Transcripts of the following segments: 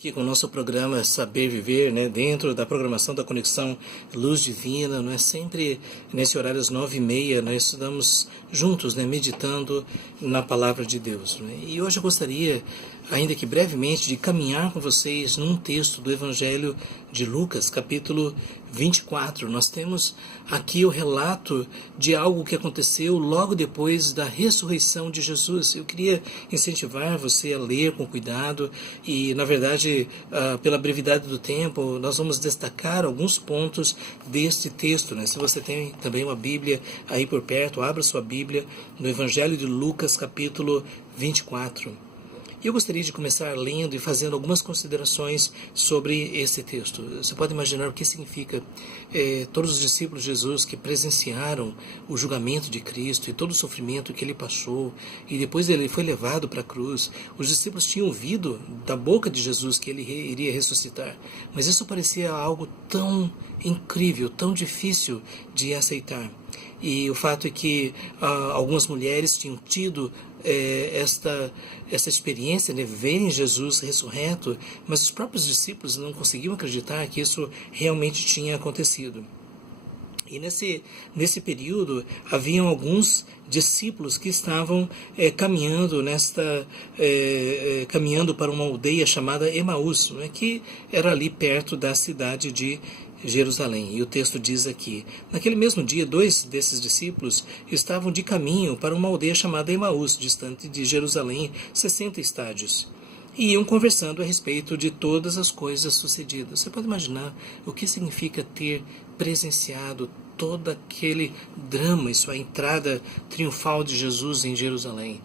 Aqui com o nosso programa Saber Viver, né, dentro da programação da Conexão Luz Divina, não é sempre nesse horário às 9h30, nós estudamos juntos, né, meditando na Palavra de Deus. Né? E hoje eu gostaria, ainda que brevemente, de caminhar com vocês num texto do Evangelho de Lucas, capítulo 24. Nós temos aqui o relato de algo que aconteceu logo depois da ressurreição de Jesus. Eu queria incentivar você a ler com cuidado e, na verdade, pela brevidade do tempo, nós vamos destacar alguns pontos deste texto. Né? Se você tem também uma Bíblia aí por perto, abra sua Bíblia no Evangelho de Lucas, capítulo 24. Eu gostaria de começar lendo e fazendo algumas considerações sobre esse texto. Você pode imaginar o que significa todos os discípulos de Jesus que presenciaram o julgamento de Cristo e todo o sofrimento que ele passou, e depois ele foi levado para a cruz. Os discípulos tinham ouvido da boca de Jesus que ele iria ressuscitar, mas isso parecia algo tão incrível, tão difícil de aceitar. E o fato é que algumas mulheres tinham tido essa experiência de verem Jesus ressurreto, mas os próprios discípulos não conseguiam acreditar que isso realmente tinha acontecido. E nesse período haviam alguns discípulos que estavam caminhando caminhando para uma aldeia chamada Emaús, né, que era ali perto da cidade de Jerusalém. E o texto diz aqui: naquele mesmo dia, 2 desses discípulos estavam de caminho para uma aldeia chamada Emaús, distante de Jerusalém 60 estádios. E iam conversando a respeito de todas as coisas sucedidas. Você pode imaginar o que significa ter presenciado todo aquele drama, isso, a entrada triunfal de Jesus em Jerusalém.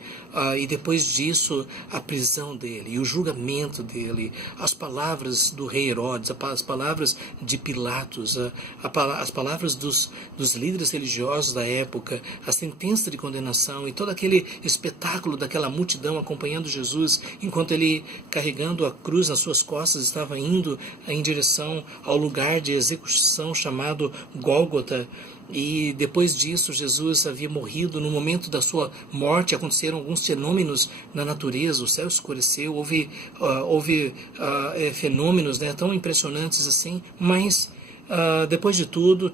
E depois disso, a prisão dele, e o julgamento dele, as palavras do rei Herodes, as palavras de Pilatos, as palavras dos líderes religiosos da época, a sentença de condenação e todo aquele espetáculo daquela multidão acompanhando Jesus, enquanto ele, carregando a cruz nas suas costas, estava indo em direção ao lugar de execução chamado Gólgota. E depois disso, Jesus havia morrido. No momento da sua morte aconteceram alguns fenômenos na natureza, o céu escureceu, houve fenômenos, né, tão impressionantes assim, mas depois de tudo,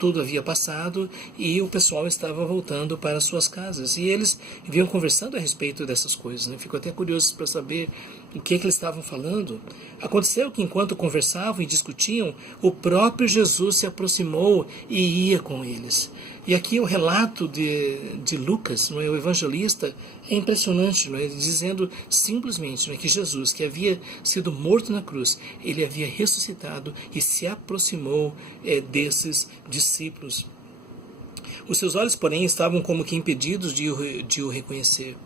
tudo havia passado e o pessoal estava voltando para suas casas. E eles vinham conversando a respeito dessas coisas. Né? Fico até curioso para saber o que eles estavam falando. Aconteceu que enquanto conversavam e discutiam, o próprio Jesus se aproximou e ia com eles. E aqui o relato de Lucas, não é, o evangelista, é impressionante, não é, dizendo simplesmente, não é, que Jesus, que havia sido morto na cruz, ele havia ressuscitado e se aproximou desses discípulos. Os seus olhos, porém, estavam como que impedidos de o reconhecer.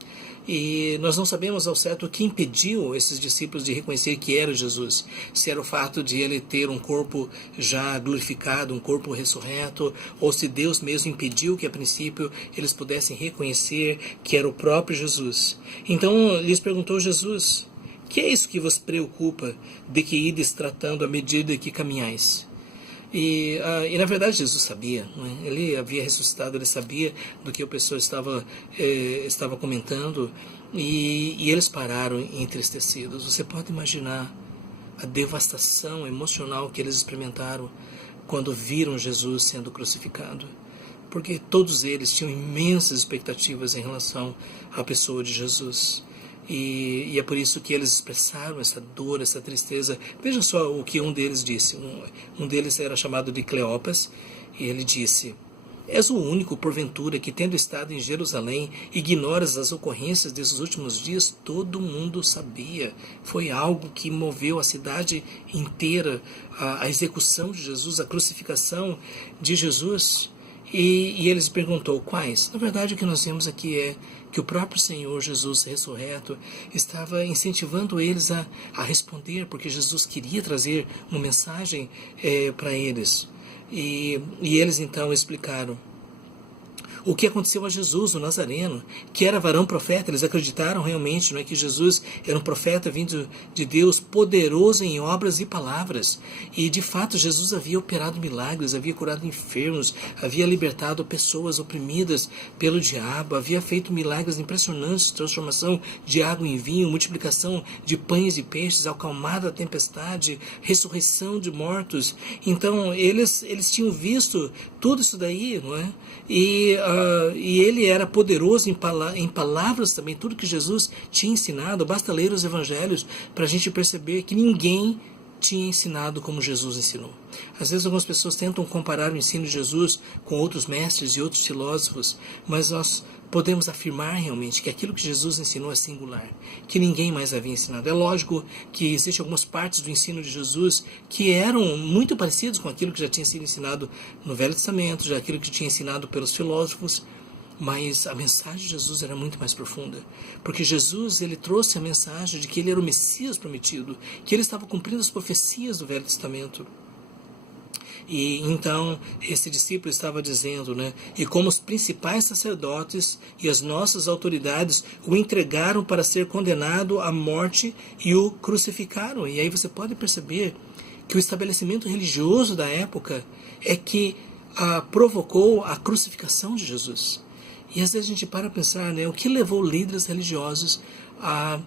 E nós não sabemos ao certo o que impediu esses discípulos de reconhecer que era Jesus. Se era o fato de ele ter um corpo já glorificado, um corpo ressurreto, ou se Deus mesmo impediu que a princípio eles pudessem reconhecer que era o próprio Jesus. Então lhes perguntou Jesus: que é isso que vos preocupa, de que ides tratando à medida que caminhais? E na verdade Jesus sabia, né? Ele havia ressuscitado, ele sabia do que o pessoal estava comentando, e eles pararam entristecidos. Você pode imaginar a devastação emocional que eles experimentaram quando viram Jesus sendo crucificado, porque todos eles tinham imensas expectativas em relação à pessoa de Jesus. E é por isso que eles expressaram essa dor, essa tristeza. Veja só o que um deles disse. Um deles era chamado de Cleopas, e ele disse: és o único, porventura, que, tendo estado em Jerusalém, ignoras as ocorrências desses últimos dias? Todo mundo sabia. Foi algo que moveu a cidade inteira, a execução de Jesus, a crucificação de Jesus. E eles perguntou: quais? Na verdade, o que nós vemos aqui é que o próprio Senhor Jesus ressurreto estava incentivando eles a responder, porque Jesus queria trazer uma mensagem para eles. E eles então explicaram: o que aconteceu a Jesus, o Nazareno, que era varão profeta. Eles acreditaram realmente, não é, que Jesus era um profeta vindo de Deus, poderoso em obras e palavras. E de fato Jesus havia operado milagres, havia curado enfermos, havia libertado pessoas oprimidas pelo diabo, havia feito milagres impressionantes, transformação de água em vinho, multiplicação de pães e peixes, acalmada a tempestade, ressurreição de mortos. Então eles tinham visto tudo isso daí, não é? E ele era poderoso em palavras também, tudo que Jesus tinha ensinado. Basta ler os evangelhos para a gente perceber que ninguém tinha ensinado como Jesus ensinou. Às vezes algumas pessoas tentam comparar o ensino de Jesus com outros mestres e outros filósofos, mas nós podemos afirmar realmente que aquilo que Jesus ensinou é singular, que ninguém mais havia ensinado. É lógico que existem algumas partes do ensino de Jesus que eram muito parecidas com aquilo que já tinha sido ensinado no Velho Testamento, já aquilo que tinha ensinado pelos filósofos, mas a mensagem de Jesus era muito mais profunda, porque Jesus ele trouxe a mensagem de que ele era o Messias prometido, que ele estava cumprindo as profecias do Velho Testamento. E então esse discípulo estava dizendo, né, e como os principais sacerdotes e as nossas autoridades o entregaram para ser condenado à morte e o crucificaram. E aí você pode perceber que o estabelecimento religioso da época é que provocou a crucificação de Jesus. E às vezes a gente para pensar, né, o que levou líderes religiosos a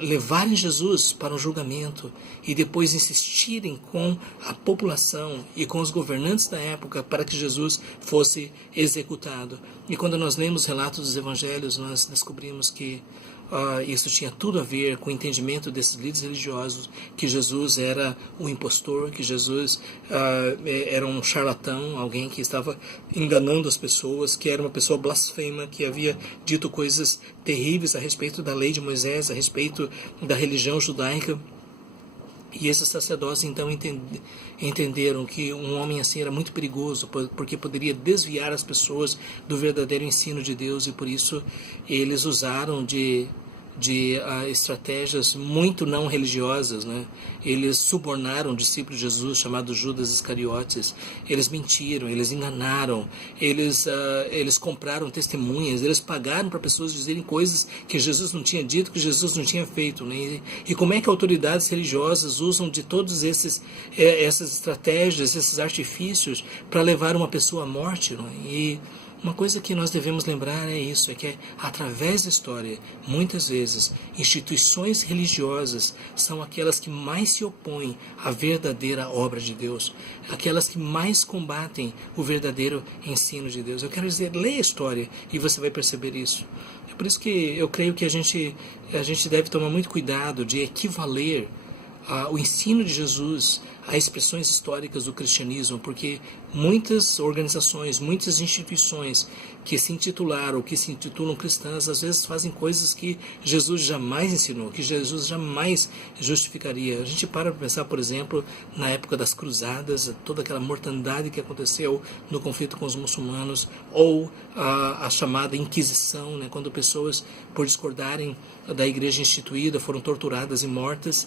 levarem Jesus para um julgamento e depois insistirem com a população e com os governantes da época para que Jesus fosse executado. E quando nós lemos relatos dos evangelhos, nós descobrimos que isso tinha tudo a ver com o entendimento desses líderes religiosos, que Jesus era um impostor, que Jesus era um charlatão, alguém que estava enganando as pessoas, que era uma pessoa blasfema, que havia dito coisas terríveis a respeito da lei de Moisés, a respeito da religião judaica. E esses sacerdotes então entenderam que um homem assim era muito perigoso, porque poderia desviar as pessoas do verdadeiro ensino de Deus, e por isso eles usaram de estratégias muito não religiosas, né? Eles subornaram um discípulo de Jesus chamado Judas Iscariotes, eles mentiram, eles enganaram, eles compraram testemunhas, eles pagaram para pessoas dizerem coisas que Jesus não tinha dito, que Jesus não tinha feito, né? E como é que autoridades religiosas usam de todos essas estratégias, esses artifícios para levar uma pessoa à morte, não é? E uma coisa que nós devemos lembrar é isso, é que através da história, muitas vezes, instituições religiosas são aquelas que mais se opõem à verdadeira obra de Deus, aquelas que mais combatem o verdadeiro ensino de Deus. Eu quero dizer, leia a história e você vai perceber isso. É por isso que eu creio que a gente deve tomar muito cuidado de equivaler o ensino de Jesus a expressões históricas do cristianismo, porque muitas organizações, muitas instituições que se intitularam ou que se intitulam cristãs, às vezes fazem coisas que Jesus jamais ensinou, que Jesus jamais justificaria. A gente para pensar, por exemplo, na época das cruzadas, toda aquela mortandade que aconteceu no conflito com os muçulmanos, ou a chamada Inquisição, né, quando pessoas, por discordarem da igreja instituída, foram torturadas e mortas.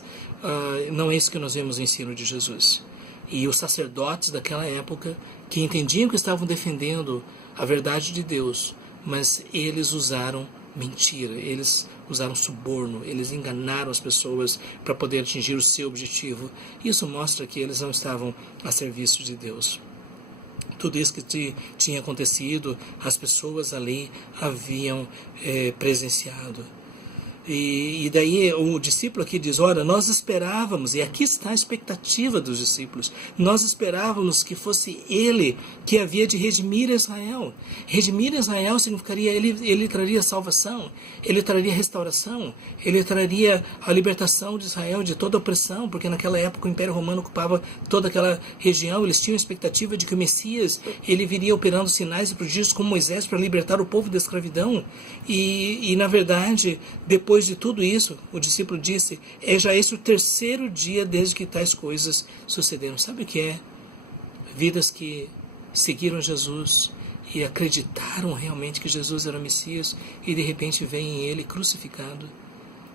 Não é isso que nós vemos no ensino de Jesus. E os sacerdotes daquela época, que entendiam que estavam defendendo a verdade de Deus, mas eles usaram mentira, eles usaram suborno, eles enganaram as pessoas para poder atingir o seu objetivo. Isso mostra que eles não estavam a serviço de Deus. Tudo isso que tinha acontecido, as pessoas ali haviam presenciado. E daí o discípulo aqui diz, olha, nós esperávamos, e aqui está a expectativa dos discípulos, nós esperávamos que fosse ele que havia de redimir Israel. Redimir Israel significaria, ele traria salvação, ele traria restauração, ele traria a libertação de Israel de toda opressão, porque naquela época o Império Romano ocupava toda aquela região, eles tinham a expectativa de que o Messias, ele viria operando sinais e prodígios como Moisés para libertar o povo da escravidão, e na verdade, depois de tudo isso, o discípulo disse, já esse o terceiro dia desde que tais coisas sucederam. Sabe o que é? Vidas que seguiram Jesus e acreditaram realmente que Jesus era o Messias, e de repente veem ele crucificado,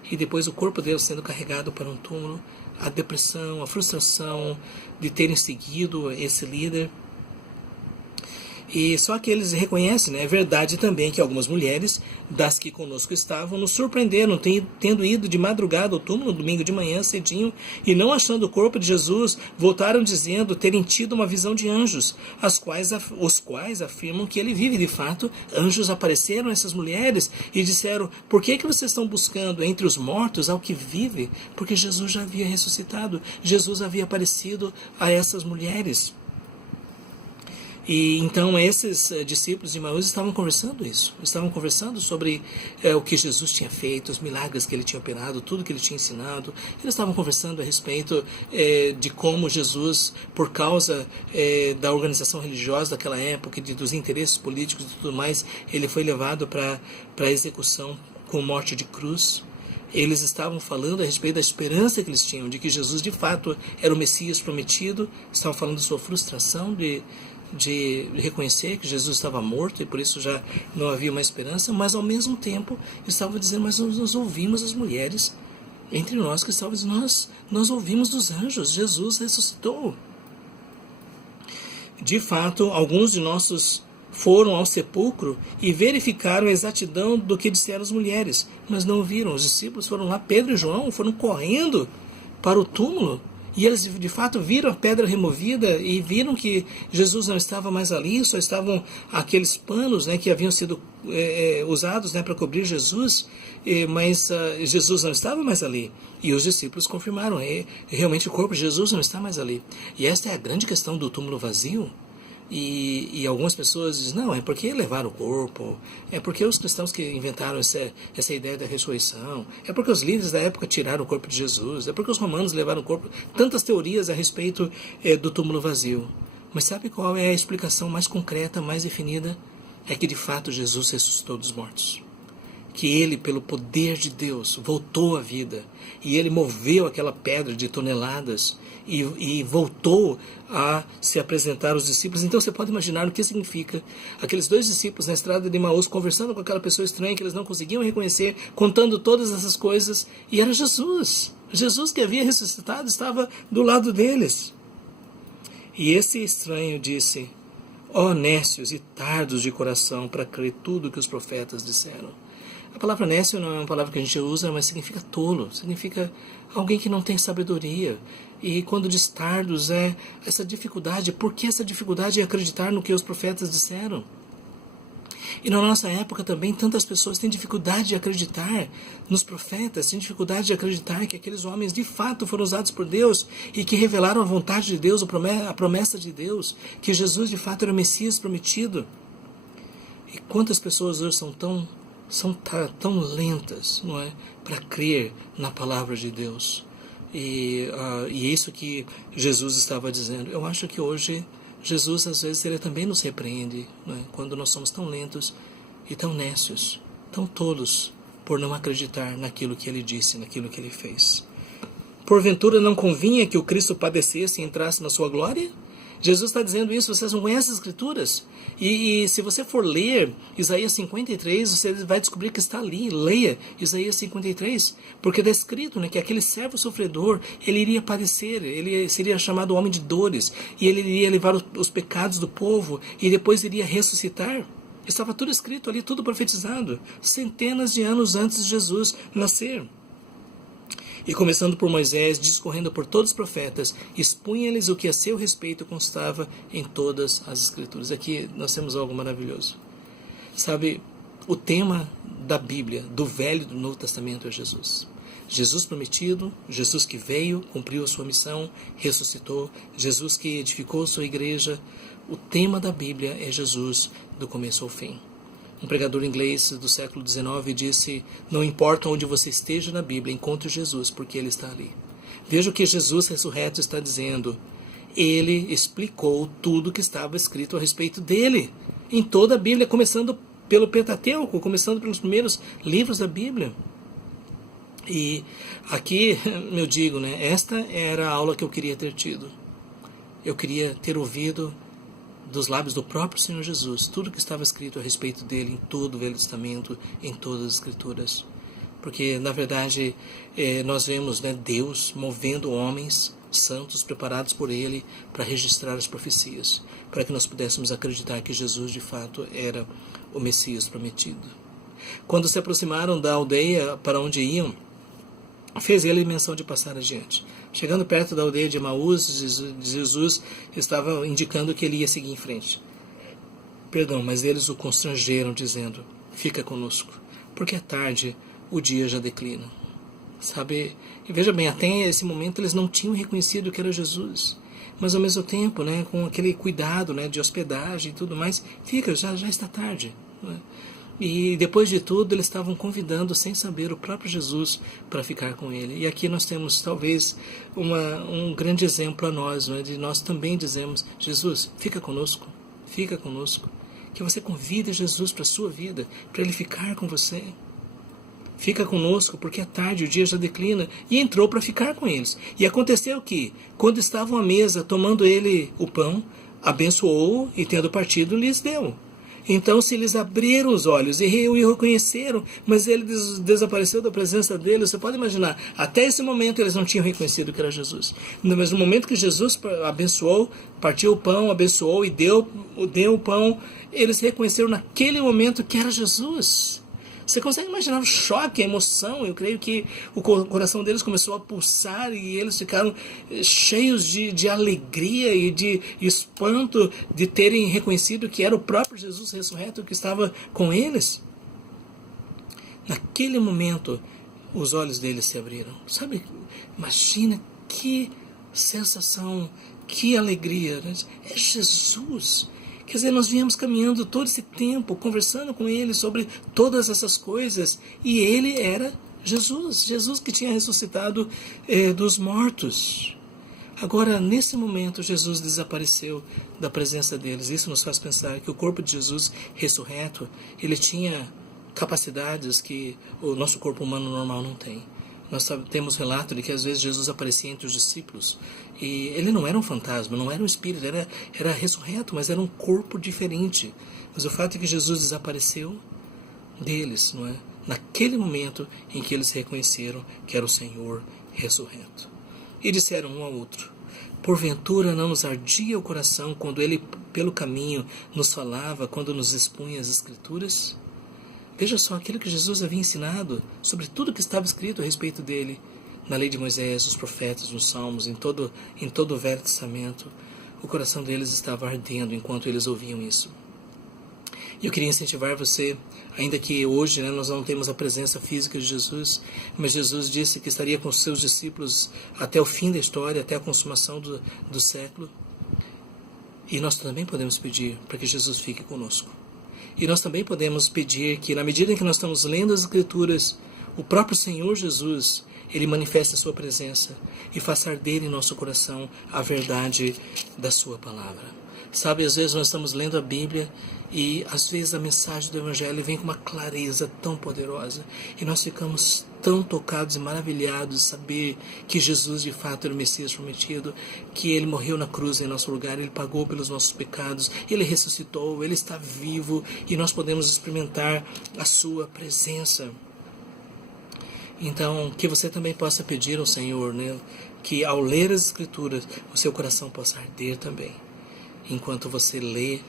e depois o corpo dele sendo carregado para um túmulo, a depressão, a frustração de terem seguido esse líder. E só que eles reconhecem, né? É verdade também que algumas mulheres das que conosco estavam nos surpreenderam, tendo ido de madrugada ao túmulo, no domingo de manhã, cedinho, e não achando o corpo de Jesus, voltaram dizendo terem tido uma visão de anjos, os quais afirmam que ele vive. De fato, anjos apareceram a essas mulheres e disseram: por que vocês estão buscando entre os mortos ao que vive? Porque Jesus já havia ressuscitado, Jesus havia aparecido a essas mulheres. E então esses discípulos de Emaús estavam conversando sobre o que Jesus tinha feito, os milagres que ele tinha operado, tudo que ele tinha ensinado. Eles estavam conversando a respeito de como Jesus, por causa da organização religiosa daquela época, dos interesses políticos e tudo mais, ele foi levado para a execução com morte de cruz. Eles estavam falando a respeito da esperança que eles tinham, de que Jesus de fato era o Messias prometido. Estavam falando de sua frustração de reconhecer que Jesus estava morto e por isso já não havia uma esperança, mas ao mesmo tempo estavam dizendo: mas nós ouvimos as mulheres entre nós que estavam dizendo, nós ouvimos dos anjos, Jesus ressuscitou. De fato, alguns de nossos foram ao sepulcro e verificaram a exatidão do que disseram as mulheres, mas não viram. Os discípulos foram lá, Pedro e João foram correndo para o túmulo, e eles de fato viram a pedra removida e viram que Jesus não estava mais ali, só estavam aqueles panos, né, que haviam sido usados, né, para cobrir Jesus, mas Jesus não estava mais ali. E os discípulos confirmaram: realmente o corpo de Jesus não está mais ali. E esta é a grande questão do túmulo vazio. E algumas pessoas dizem: não, é porque levaram o corpo, é porque os cristãos que inventaram essa ideia da ressurreição, é porque os líderes da época tiraram o corpo de Jesus, é porque os romanos levaram o corpo. Tantas teorias a respeito do túmulo vazio. Mas sabe qual é a explicação mais concreta, mais definida? É que de fato Jesus ressuscitou dos mortos. Que ele, pelo poder de Deus, voltou à vida. E ele moveu aquela pedra de toneladas e voltou a se apresentar aos discípulos. Então você pode imaginar o que significa aqueles dois discípulos na estrada de Emaús, conversando com aquela pessoa estranha que eles não conseguiam reconhecer, contando todas essas coisas. E era Jesus. Jesus, que havia ressuscitado, estava do lado deles. E esse estranho disse: ó nécios e tardos de coração para crer tudo que os profetas disseram. A palavra nécio não é uma palavra que a gente usa, mas significa tolo, significa alguém que não tem sabedoria. E quando diz tardos, é essa dificuldade. Por que essa dificuldade em acreditar no que os profetas disseram? E na nossa época também tantas pessoas têm dificuldade de acreditar nos profetas, têm dificuldade de acreditar que aqueles homens de fato foram usados por Deus e que revelaram a vontade de Deus, a promessa de Deus, que Jesus de fato era o Messias prometido. E quantas pessoas hoje são tão lentas, não é, para crer na palavra de Deus. E é isso que Jesus estava dizendo. Eu acho que hoje Jesus às vezes ele também nos repreende, não é, quando nós somos tão lentos e tão nécios, tão tolos por não acreditar naquilo que ele disse, naquilo que ele fez. Porventura não convinha que o Cristo padecesse e entrasse na sua glória? Jesus está dizendo isso. Vocês não conhecem as Escrituras? E se você for ler Isaías 53, você vai descobrir que está ali. Leia Isaías 53, porque está escrito, né, que aquele servo sofredor, ele iria padecer, ele seria chamado homem de dores, e ele iria levar os pecados do povo, e depois iria ressuscitar. Estava tudo escrito ali, tudo profetizado, centenas de anos antes de Jesus nascer. E começando por Moisés, discorrendo por todos os profetas, expunha-lhes o que a seu respeito constava em todas as Escrituras. Aqui nós temos algo maravilhoso. Sabe, o tema da Bíblia, do Velho e do Novo Testamento, é Jesus. Jesus prometido, Jesus que veio, cumpriu a sua missão, ressuscitou, Jesus que edificou a sua igreja. O tema da Bíblia é Jesus, do começo ao fim. Um pregador inglês do século XIX disse: não importa onde você esteja na Bíblia, encontre Jesus, porque Ele está ali. Veja o que Jesus ressurreto está dizendo. Ele explicou tudo que estava escrito a respeito dele, em toda a Bíblia, começando pelo Pentateuco, começando pelos primeiros livros da Bíblia. E aqui eu digo, né, esta era a aula que eu queria ter tido. Eu queria ter ouvido dos lábios do próprio Senhor Jesus tudo que estava escrito a respeito dele em todo o Velho Testamento, em todas as Escrituras. Porque, na verdade, nós vemos, né, Deus movendo homens santos preparados por Ele para registrar as profecias, para que nós pudéssemos acreditar que Jesus de fato era o Messias prometido. Quando se aproximaram da aldeia para onde iam, fez ele menção de passar adiante. Chegando perto da aldeia de Emaús, Jesus estava indicando que ele ia seguir em frente. Mas eles o constrangeram, dizendo: fica conosco, porque é tarde, o dia já declina. Sabe, e veja bem, até esse momento eles não tinham reconhecido que era Jesus, mas ao mesmo tempo, com aquele cuidado, de hospedagem e tudo mais, fica, já está tarde, E depois de tudo, eles estavam convidando, sem saber, o próprio Jesus para ficar com ele. E aqui nós temos talvez um grande exemplo a nós, de nós também dizemos: Jesus, fica conosco, que você convide Jesus para a sua vida, para ele ficar com você. Fica conosco, porque é tarde, o dia já declina. E entrou para ficar com eles. E aconteceu que, quando estavam à mesa, tomando ele o pão, abençoou e, tendo partido, lhes deu. Então se lhes abriram os olhos e o reconheceram, mas ele desapareceu da presença deles. Você pode imaginar, até esse momento eles não tinham reconhecido que era Jesus. Mas no momento que Jesus abençoou, partiu o pão, abençoou e deu o pão, eles reconheceram naquele momento que era Jesus. Você consegue imaginar o choque, a emoção? Eu creio que o coração deles começou a pulsar e eles ficaram cheios de alegria e de espanto de terem reconhecido que era o próprio Jesus ressurreto que estava com eles. Naquele momento, os olhos deles se abriram. Sabe, imagina que sensação, que alegria. É Jesus. Quer dizer, nós viemos caminhando todo esse tempo, conversando com ele sobre todas essas coisas, e ele era Jesus que tinha ressuscitado dos mortos. Agora, nesse momento, Jesus desapareceu da presença deles. Isso nos faz pensar que o corpo de Jesus ressurreto, ele tinha capacidades que o nosso corpo humano normal não tem. Nós temos relato de que às vezes Jesus aparecia entre os discípulos e ele não era um fantasma, não era um espírito, era ressurreto, mas era um corpo diferente. Mas o fato é que Jesus desapareceu deles, não é? Naquele momento em que eles reconheceram que era o Senhor ressurreto. E disseram um ao outro: porventura não nos ardia o coração quando ele pelo caminho nos falava, quando nos expunha as Escrituras? Veja só, aquilo que Jesus havia ensinado sobre tudo que estava escrito a respeito dele, na lei de Moisés, nos profetas, nos salmos, em todo o Velho Testamento. O coração deles estava ardendo enquanto eles ouviam isso. E eu queria incentivar você, ainda que hoje nós não temos a presença física de Jesus, mas Jesus disse que estaria com os seus discípulos até o fim da história, até a consumação do século. E nós também podemos pedir para que Jesus fique conosco. E nós também podemos pedir que, na medida em que nós estamos lendo as Escrituras, o próprio Senhor Jesus, ele manifeste a sua presença e faça arder em nosso coração a verdade da sua palavra. Sabe, às vezes nós estamos lendo a Bíblia e às vezes a mensagem do Evangelho vem com uma clareza tão poderosa e nós ficamos tão tocados e maravilhados de saber que Jesus de fato era o Messias prometido, que ele morreu na cruz em nosso lugar, ele pagou pelos nossos pecados, ele ressuscitou, ele está vivo e nós podemos experimentar a sua presença. Então, que você também possa pedir ao Senhor, que ao ler as Escrituras, o seu coração possa arder também, enquanto você lê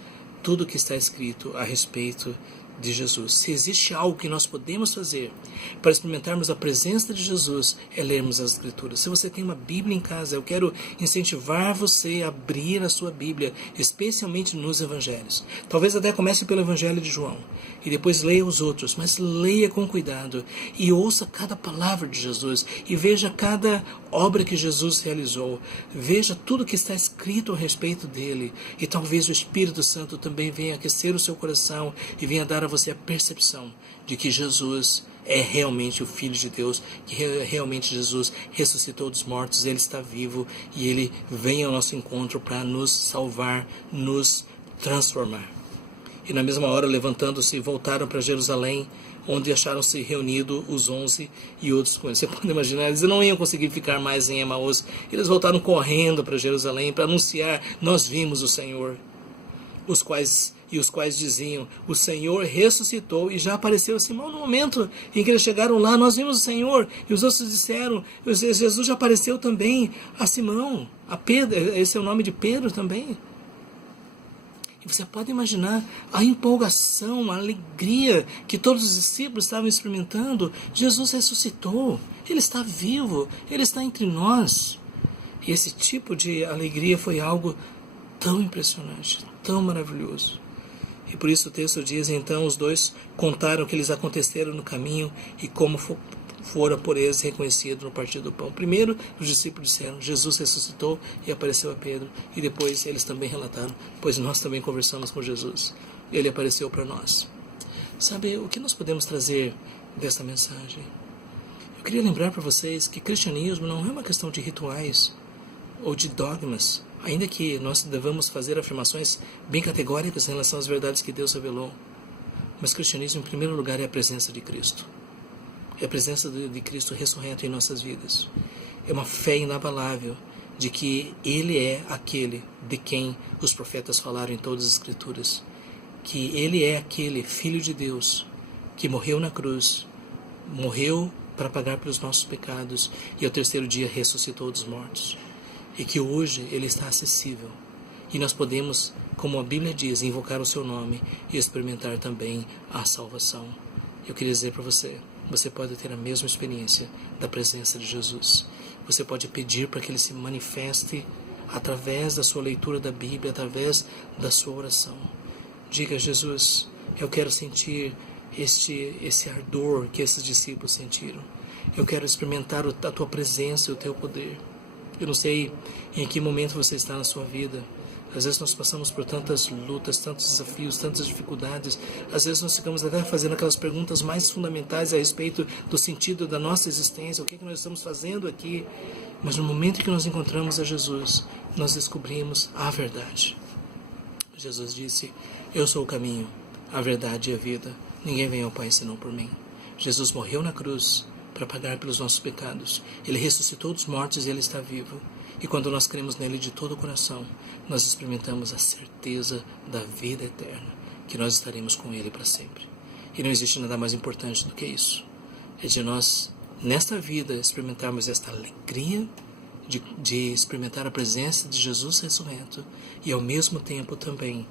tudo o que está escrito a respeito de Jesus. Se existe algo que nós podemos fazer para experimentarmos a presença de Jesus, é lermos as Escrituras. Se você tem uma Bíblia em casa, eu quero incentivar você a abrir a sua Bíblia, especialmente nos Evangelhos. Talvez até comece pelo Evangelho de João e depois leia os outros, mas leia com cuidado e ouça cada palavra de Jesus e veja cada obra que Jesus realizou. Veja tudo que está escrito a respeito dele e talvez o Espírito Santo também venha aquecer o seu coração e venha dar a você a percepção de que Jesus é realmente o Filho de Deus, que realmente Jesus ressuscitou dos mortos, ele está vivo e ele vem ao nosso encontro para nos salvar, nos transformar. E na mesma hora, levantando-se, voltaram para Jerusalém, onde acharam-se reunidos os 11 e outros com eles. Você pode imaginar, eles não iam conseguir ficar mais em Emaús. Eles voltaram correndo para Jerusalém para anunciar: nós vimos o Senhor. Os quais e os quais diziam: o Senhor ressuscitou e já apareceu a Simão. No momento em que eles chegaram lá, nós vimos o Senhor, e os outros disseram: Jesus já apareceu também a Simão, a Pedro, esse é o nome de Pedro também. E você pode imaginar a empolgação, a alegria que todos os discípulos estavam experimentando. Jesus ressuscitou, Ele está vivo, Ele está entre nós. E esse tipo de alegria foi algo tão impressionante, tão maravilhoso. E por isso o texto diz: então os dois contaram o que lhes aconteceram no caminho e como fora por eles reconhecido no partir do pão. Primeiro os discípulos disseram: Jesus ressuscitou, e apareceu a Pedro. E depois eles também relataram: pois nós também conversamos com Jesus, Ele apareceu para nós. Sabe, o que nós podemos trazer dessa mensagem? Eu queria lembrar para vocês que cristianismo não é uma questão de rituais ou de dogmas, ainda que nós devamos fazer afirmações bem categóricas em relação às verdades que Deus revelou. Mas cristianismo, em primeiro lugar, é a presença de Cristo. É a presença de Cristo ressurreto em nossas vidas. É uma fé inabalável de que Ele é aquele de quem os profetas falaram em todas as Escrituras. Que Ele é aquele Filho de Deus que morreu na cruz, morreu para pagar pelos nossos pecados e ao terceiro dia ressuscitou dos mortos. E que hoje Ele está acessível. E nós podemos, como a Bíblia diz, invocar o seu nome e experimentar também a salvação. Eu queria dizer para você, você pode ter a mesma experiência da presença de Jesus. Você pode pedir para que Ele se manifeste através da sua leitura da Bíblia, através da sua oração. Diga: Jesus, eu quero sentir esse ardor que esses discípulos sentiram. Eu quero experimentar a tua presença e o teu poder. Eu não sei em que momento você está na sua vida. Às vezes nós passamos por tantas lutas, tantos desafios, tantas dificuldades. Às vezes nós ficamos até fazendo aquelas perguntas mais fundamentais a respeito do sentido da nossa existência. O que é que nós estamos fazendo aqui? Mas no momento em que nós encontramos a Jesus, nós descobrimos a verdade. Jesus disse: eu sou o caminho, a verdade e a vida. Ninguém vem ao Pai senão por mim. Jesus morreu na cruz para pagar pelos nossos pecados. Ele ressuscitou dos mortos e Ele está vivo. E quando nós cremos nele de todo o coração, nós experimentamos a certeza da vida eterna, que nós estaremos com Ele para sempre. E não existe nada mais importante do que isso. É de nós, nesta vida, experimentarmos esta alegria de experimentar a presença de Jesus ressurreto e ao mesmo tempo também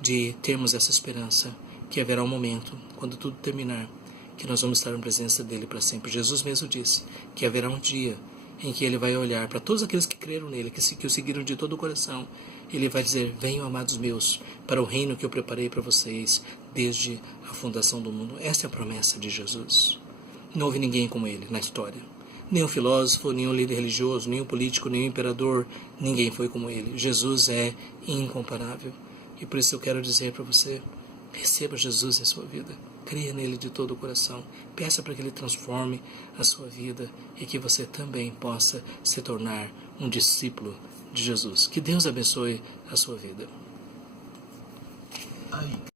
de termos essa esperança que haverá um momento, quando tudo terminar, que nós vamos estar na presença dele para sempre. Jesus mesmo disse que haverá um dia em que Ele vai olhar para todos aqueles que creram nele, que o seguiram de todo o coração. Ele vai dizer: venham, amados meus, para o reino que eu preparei para vocês desde a fundação do mundo. Essa é a promessa de Jesus. Não houve ninguém como Ele na história. Nem um filósofo, nem um líder religioso, nem um político, nem um imperador. Ninguém foi como Ele. Jesus é incomparável. E por isso eu quero dizer para você: receba Jesus em sua vida. Creia nele de todo o coração. Peça para que Ele transforme a sua vida e que você também possa se tornar um discípulo de Jesus. Que Deus abençoe a sua vida.